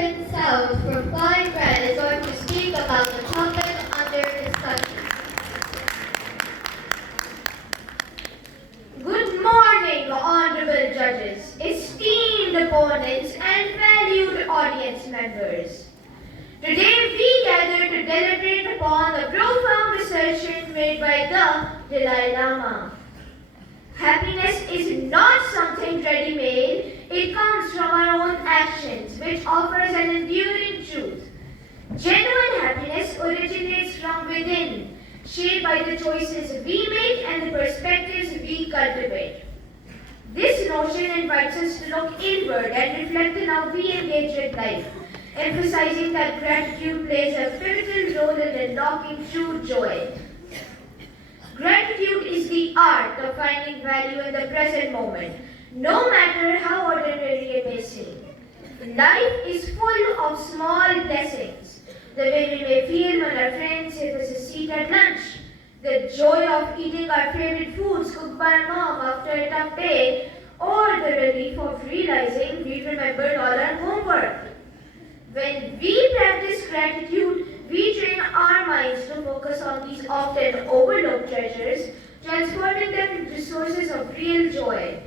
Prince South from Flying Red is going to speak about the topic under discussion. Good morning, honorable judges, esteemed opponents, and valued audience members. Today we gather to deliberate upon the profound assertion made by the Dalai Lama. Happiness is not something ready-made, it comes from our own actions, which offers an enduring truth. Genuine happiness originates from within, shaped by the choices we make and the perspectives we cultivate. This notion invites us to look inward and reflect on how we engage with life, emphasizing that gratitude plays a pivotal role in unlocking true joy. Gratitude is the art of finding value in the present moment, no matter how ordinary it may seem. Life is full of small blessings. The way we may feel when our friends give us a seat at lunch, the joy of eating our favorite foods cooked by our mom after a tough day, or the relief of realizing we remembered all our homework. When we practice gratitude, we train our minds to focus on these often overlooked treasures, transforming them into sources of real joy.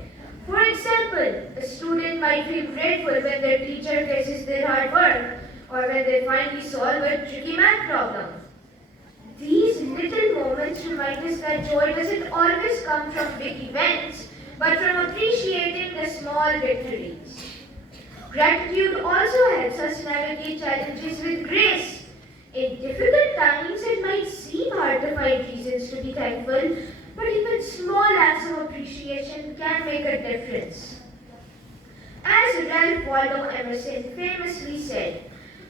For example, a student might feel grateful when their teacher praises their hard work, or when they finally solve a tricky math problem. These little moments remind us that joy doesn't always come from big events, but from appreciating the small victories. Gratitude also helps us navigate challenges with grace. In difficult times, it might seem hard to find reasons to be thankful, but even small acts of appreciation can make a difference. As Ralph Waldo Emerson famously said,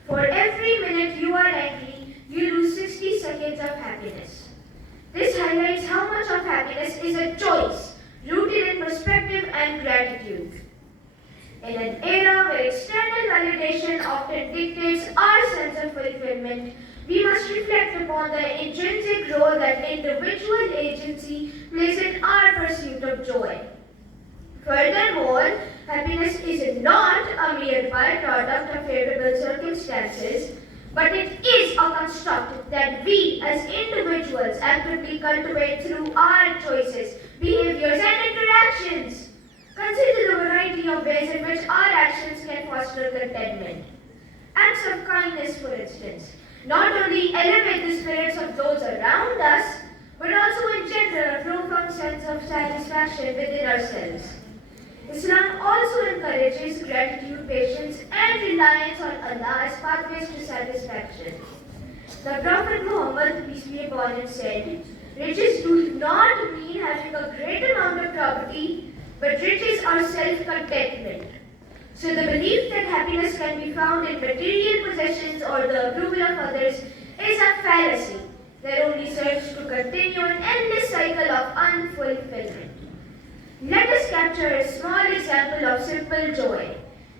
"For every minute you are angry, you lose 60 seconds of happiness." This highlights how much of happiness is a choice, rooted in perspective and gratitude. In an era where external validation often dictates our sense of fulfillment, we must reflect upon the intrinsic role that individual agency plays in our pursuit of joy. Furthermore, happiness is not a mere byproduct of favorable circumstances, but it is a construct that we as individuals actively cultivate through our choices, behaviors, and interactions. Consider the variety of ways in which our actions can foster contentment. Acts of kindness, for instance, not only elevate the spirits of those around us, but also engender a profound sense of satisfaction within ourselves. Islam also encourages gratitude, patience, and reliance on Allah as pathways to satisfaction. The Prophet Muhammad, peace be upon him, said, "Riches do not mean having a great amount of property, but riches are self-contentment." So the belief that happiness can be found in material possessions or the approval of others is a fallacy that only serves to continue an endless cycle of unfulfillment. Let us capture a small example of simple joy.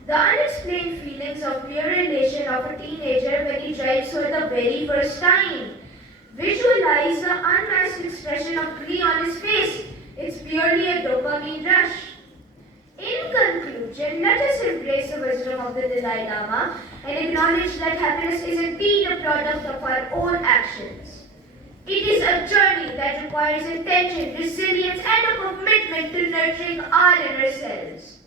The unexplained feelings of pure elation of a teenager when he drives for the very first time. Visualize the unmasked expression of glee on his face. It's purely a dopamine rush. In conclusion, let us embrace the wisdom of the Dalai Lama and acknowledge that happiness is indeed a product of our own actions. It is a journey that requires intention, resilience, and a commitment to nurturing our inner selves.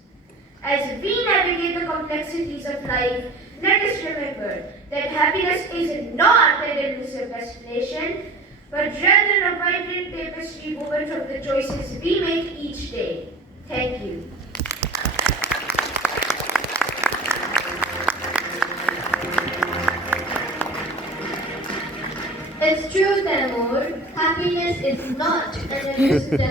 As we navigate the complexities of life, let us remember that happiness is not an elusive destination, but rather a vibrant tapestry woven from the choices we make each day. Thank you. It's true, Tamur. Happiness is not an elusive